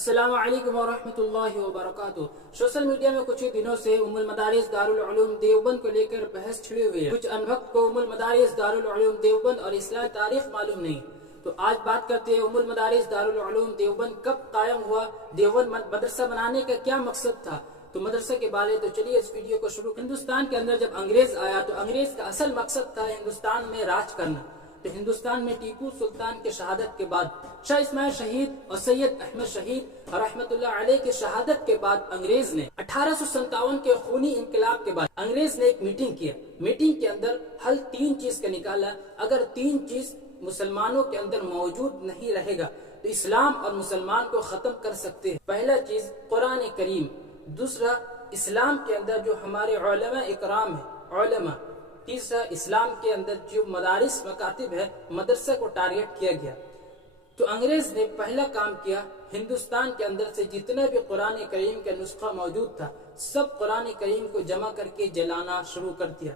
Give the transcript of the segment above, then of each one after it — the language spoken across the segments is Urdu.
السلام علیکم ورحمۃ اللہ وبرکاتہ۔ سوشل میڈیا میں کچھ ہی دنوں سے ام المدارس دارالعلوم دیوبند کو لے کر بحث چھڑی ہوئی ہے۔ کچھ انوقت کو ام المدارس دارالعلوم دیوبند اور اسلامی تاریخ معلوم نہیں، تو آج بات کرتے ہیں ام المدارس دارالعلوم دیوبند کب قائم ہوا، دیوبند مدرسہ بنانے کا کیا مقصد تھا، تو مدرسہ کے بارے تو چلیے اس ویڈیو کو شروع۔ ہندوستان کے اندر جب انگریز آیا تو انگریز کا اصل مقصد تھا ہندوستان میں راج کرنا۔ تو ہندوستان میں ٹیپو سلطان کے شہادت کے بعد شاہ اسماعیل شہید اور سید احمد شہید رحمت اللہ علیہ کی شہادت کے بعد انگریز نے 1857 کے خونی انقلاب کے بعد انگریز نے ایک میٹنگ کیا۔ میٹنگ کے اندر حل تین چیز کا نکالا، اگر تین چیز مسلمانوں کے اندر موجود نہیں رہے گا تو اسلام اور مسلمان کو ختم کر سکتے ہیں۔ پہلا چیز قرآن کریم، دوسرا اسلام کے اندر جو ہمارے علماء اکرام ہیں علماء، تیسرا اسلام کے اندر جو مدارس مکاتب ہے مدرسہ کو ٹارگٹ کیا گیا۔ تو انگریز نے پہلا کام کیا، ہندوستان کے اندر سے جتنا بھی قرآن کریم کا نسخہ موجود تھا سب قرآن کریم کو جمع کر کے جلانا شروع کر دیا۔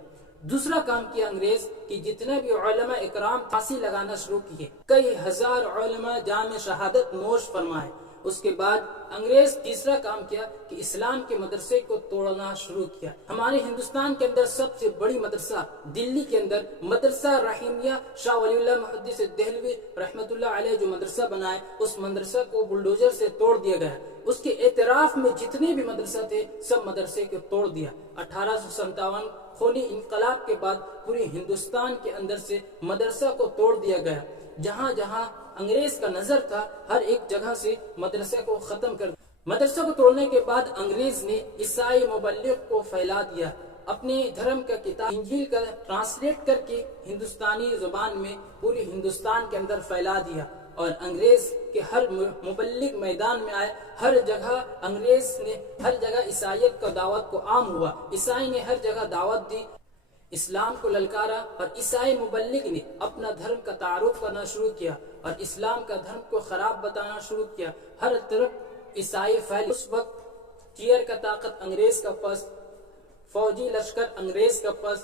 دوسرا کام کیا انگریز کہ جتنے بھی علماء اکرام پھانسی لگانا شروع کیے، کئی ہزار علماء جام شہادت نوش فرمائے۔ اس کے بعد انگریز تیسرا کام کیا کہ اسلام کے مدرسے کو توڑنا شروع کیا۔ ہمارے ہندوستان کے اندر سب سے بڑی مدرسہ دلی کے اندر مدرسہ رحیمیہ شاہ ولی اللہ محدث دہلوی رحمت اللہ علیہ جو مدرسہ بنائے، اس مدرسہ کو بلڈوزر سے توڑ دیا گیا۔ اس کے اعتراف میں جتنے بھی مدرسہ تھے سب مدرسے کو توڑ دیا۔ 1857 خونی انقلاب کے بعد پورے ہندوستان کے اندر سے مدرسہ کو توڑ دیا گیا۔ جہاں جہاں انگریز کا نظر تھا ہر ایک جگہ سے مدرسہ کو ختم کر دیا۔ مدرسہ کو توڑنے کے بعد انگریز نے عیسائی مبلغ کو پھیلا دیا، اپنے دھرم کا کتاب انجیل کا ٹرانسلیٹ کر کے ہندوستانی زبان میں پورے ہندوستان کے اندر پھیلا دیا، اور انگریز کے ہر مبلغ میدان میں آئے، ہر جگہ انگریز نے ہر جگہ عیسائیت کا دعوت کو عام ہوا، عیسائی نے ہر جگہ دعوت دی، اسلام کو للکارا، اور عیسائی مبلغ نے اپنا دھرم کا تعارف کرنا شروع کیا اور اسلام کا دھرم کو خراب بتانا شروع کیا۔ ہر طرف عیسائی پھیلے۔ اس وقت چیئر کا طاقت انگریز کا پاس، فوجی لشکر انگریز کا پاس،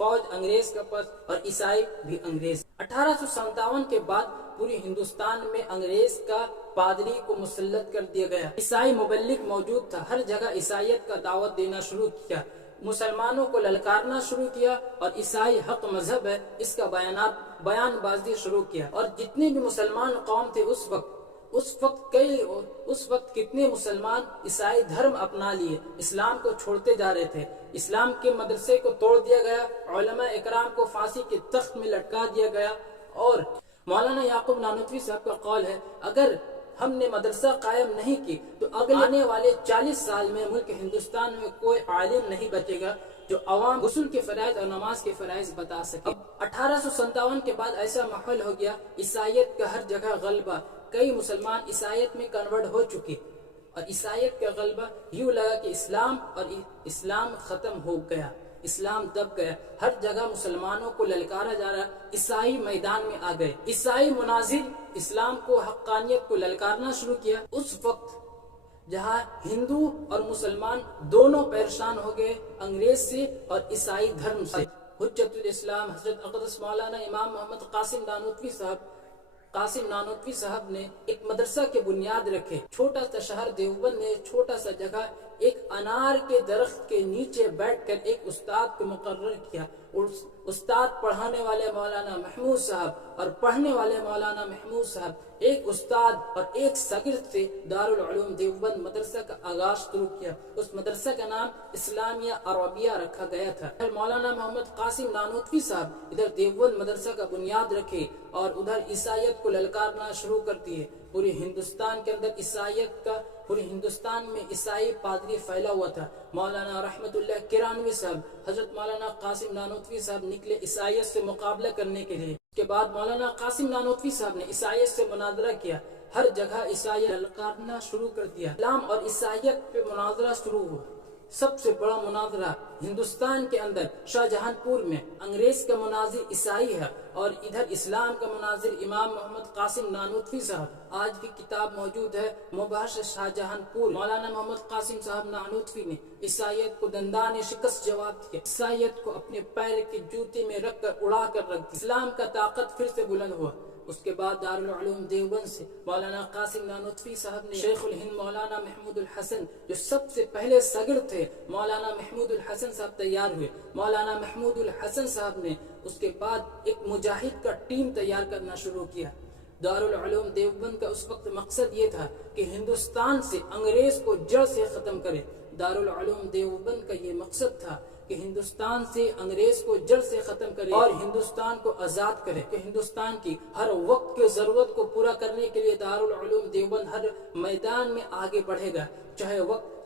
فوج انگریز کا پاس، اور عیسائی بھی انگریز۔ 1857 کے بعد پوری ہندوستان میں انگریز کا پادری کو مسلط کر دیا گیا۔ عیسائی مبلغ موجود تھا، ہر جگہ عیسائیت کا دعوت دینا شروع کیا، مسلمانوں کو للکارنا شروع کیا، اور عیسائی حق مذہب ہے اس کا بیان بازی شروع کیا۔ اور جتنے بھی مسلمان قوم تھے اس وقت کتنے مسلمان عیسائی دھرم اپنا لیے، اسلام کو چھوڑتے جا رہے تھے۔ اسلام کے مدرسے کو توڑ دیا گیا، علماء اکرام کو پھانسی کے تخت میں لٹکا دیا گیا، اور مولانا یعقوب نانوتوی صاحب کا قول ہے اگر ہم نے مدرسہ قائم نہیں کی تو آنے والے 40 سال میں ملک ہندوستان میں کوئی عالم نہیں بچے گا جو عوام غسل کے فرائض اور نماز کے فرائض بتا سکے۔ 1857 کے بعد ایسا ماحول ہو گیا، عیسائیت کا ہر جگہ غلبہ، کئی مسلمان عیسائیت میں کنورٹ ہو چکے، اور عیسائیت کا غلبہ یوں لگا کہ اسلام ختم ہو گیا، اسلام دب گیا، ہر جگہ مسلمانوں کو للکارا جا رہا، عیسائی میدان میں آ گئے، عیسائی مناظر اسلام کو حقانیت کو للکارنا شروع کیا۔ اس وقت جہاں ہندو اور مسلمان دونوں پریشان ہو گئے انگریز سے اور عیسائی دھرم سے، حجت الاسلام حضرت اقدس مولانا امام محمد قاسم نانوتوی صاحب نے ایک مدرسہ کے بنیاد رکھے۔ چھوٹا سا شہر دیوبند میں چھوٹا سا جگہ ایک انار کے درخت کے نیچے بیٹھ کر ایک استاد کو مقرر کیا۔ استاد پڑھانے والے مولانا محمود صاحب اور پڑھنے والے مولانا محمود صاحب، ایک استاد اور ایک شاگرد سے دارالعلوم دیوبند مدرسہ کا آغاز شروع کیا۔ اس مدرسہ کا نام اسلامیہ عربیہ رکھا گیا تھا۔ مولانا محمد قاسم نانوتوی صاحب ادھر دیوبند مدرسہ کا بنیاد رکھے اور ادھر عیسائیت کو للکارنا شروع کر دیے۔ پورے ہندوستان کے اندر پورے ہندوستان میں عیسائی پادری پھیلا ہوا تھا۔ مولانا رحمت اللہ کرانوی صاحب، حضرت مولانا قاسم نانوتوی صاحب نکلے عیسائیت سے مقابلہ کرنے کے لیے۔ اس کے بعد مولانا قاسم نانوتوی صاحب نے عیسائیت سے مناظرہ کیا، ہر جگہ عیسائیت للکارنا شروع کر دیا، اسلام اور عیسائیت پہ مناظرہ شروع ہوا۔ سب سے بڑا مناظرہ ہندوستان کے اندر شاہ جہان پور میں انگریز کا مناظر عیسائی ہے، اور ادھر اسلام کا مناظر امام محمد قاسم نانوتوی صاحب۔ آج بھی کتاب موجود ہے مباحث شاہ جہان پور، مولانا محمد قاسم صاحب نانوتوی نے عیسائیت کو دندان شکست جواب دیا، عیسائیت کو اپنے پیر کے جوتے میں رکھ کر اڑا کر رکھ دیا۔ اسلام کا طاقت پھر سے بلند ہوا، اس کے بعد دارالعلوم دیوبند سے مولانا قاسم نانوتوی صاحب نے شیخ الہند مولانا محمود الحسن جو سب سے پہلے شاگرد تھے مولانا محمود الحسن صاحب تیار ہوئے. مولانا محمود الحسن صاحب نے اس کے بعد ایک مجاہد کا ٹیم تیار کرنا شروع کیا. دارالعلوم دیوبند کا اس وقت مقصد یہ تھا کہ ہندوستان سے انگریز کو جڑ سے ختم کرے. دارالعلوم دیوبند کا یہ مقصد تھا کہ ہندوستان سے انگریز کو جڑ سے ختم کرے اور ہندوستان کو آزاد کرے. کہ ہندوستان کی ہر وقت کی ضرورت کو پورا کرنے کے لیے دارالعلوم دیوبند ہر میدان میں آگے بڑھے گا،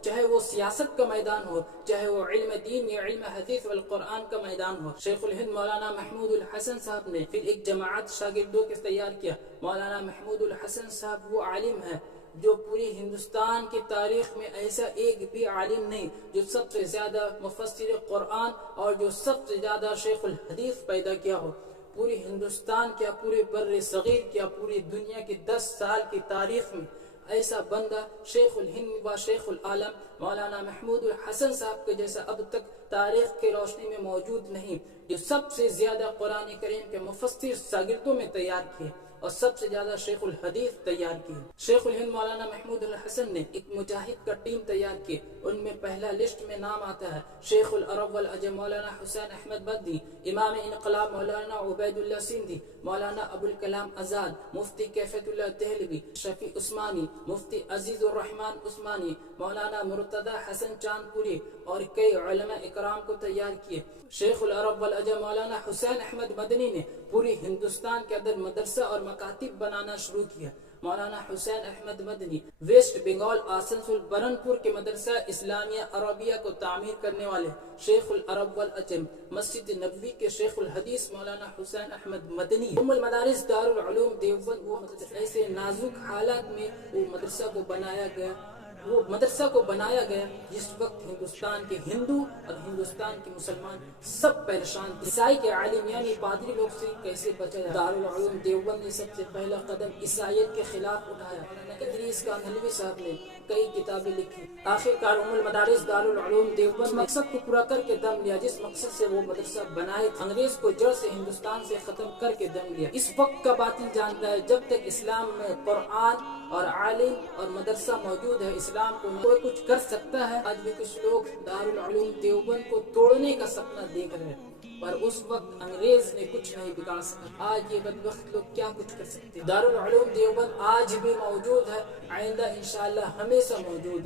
چاہے وہ سیاست کا میدان ہو، چاہے وہ علم دین یا علم حدیث والقرآن کا میدان ہو. شیخ الہند مولانا محمود الحسن صاحب نے پھر ایک جماعت شاگردوں کے تیار کیا. مولانا محمود الحسن صاحب وہ عالم ہے جو پوری ہندوستان کی تاریخ میں ایسا ایک بھی عالم نہیں جو سب سے زیادہ مفسر قرآن اور جو سب سے زیادہ شیخ الحدیث پیدا کیا ہو. پوری ہندوستان کیا پورے بر صغیر کیا پوری دنیا کی 10 سال کی تاریخ میں ایسا بندہ شیخ الہند و شیخ العالم مولانا محمود الحسن صاحب کے جیسا اب تک تاریخ کی روشنی میں موجود نہیں، جو سب سے زیادہ قرآن کریم کے مفسر شاگردوں میں تیار کیے اور سب سے زیادہ شیخ الحدیث تیار کیے. شیخ الہند مولانا محمود الحسن نے ایک مجاہد کا ٹیم تیار کی. ان میں پہلا لسٹ میں نام آتا ہے شیخ العرب والعجم مولانا حسین احمد مدنی، امام انقلاب مولانا عبید اللہ سندھی، مولانا ابو الکلام آزاد، مفتی کیفیت اللہ دہلوی، شفیع عثمانی، مفتی عزیز الرحمان عثمانی، مولانا مرتضی حسن چاند پوری اور کئی علماء اکرام کو تیار کیے. شیخ العرب والعجم مولانا حسین احمد مدنی نے پوری ہندوستان کے اندر مدرسہ اور مکاتب بنانا شروع کیا. مولانا حسین احمد مدنی ویسٹ بنگال آسنسول برنپور کے مدرسہ اسلامیہ عربیہ کو تعمیر کرنے والے. شیخ العرب والعجم مسجد نبوی کے شیخ الحدیث مولانا حسین احمد مدنی. ام المدارس دارالعلوم دیوبند وہ ایسے نازک حالات میں وہ مدرسہ کو بنایا گیا جس وقت ہندوستان کے ہندو اور ہندوستان کے مسلمان سب پریشان تھے. عیسائی کے عالم یعنی پادری لوگ سے کیسے بچا جائے. دارالعلوم دیوبند نے سب سے پہلا قدم عیسائیت کے خلاف اٹھایا. ادریس کانہلوی صاحب نے کئی کتابیں لکھی. آخرکار ام المدارس دارالعلوم دیوبند مقصد کو پورا کر کے دم لیا جس مقصد سے وہ مدرسہ بنائے. انگریز کو جڑ سے ہندوستان سے ختم کر کے دم لیا. اس وقت کا باطل جانتا ہے جب تک اسلام میں قرآن اور عالم اور مدرسہ موجود ہے اسلام کو کوئی کچھ کر سکتا ہے. آج بھی کچھ لوگ دارالعلوم دیوبند کو توڑنے کا سپنا دیکھ رہے ہیں پر اس وقت انگریز نے کچھ نہیں بگاڑ سکا. آج یہ بدبخت لوگ کیا کچھ کر سکتے. دارالعلوم دیوبند آج بھی موجود ہے، آئندہ انشاءاللہ ہمیشہ موجود ہے.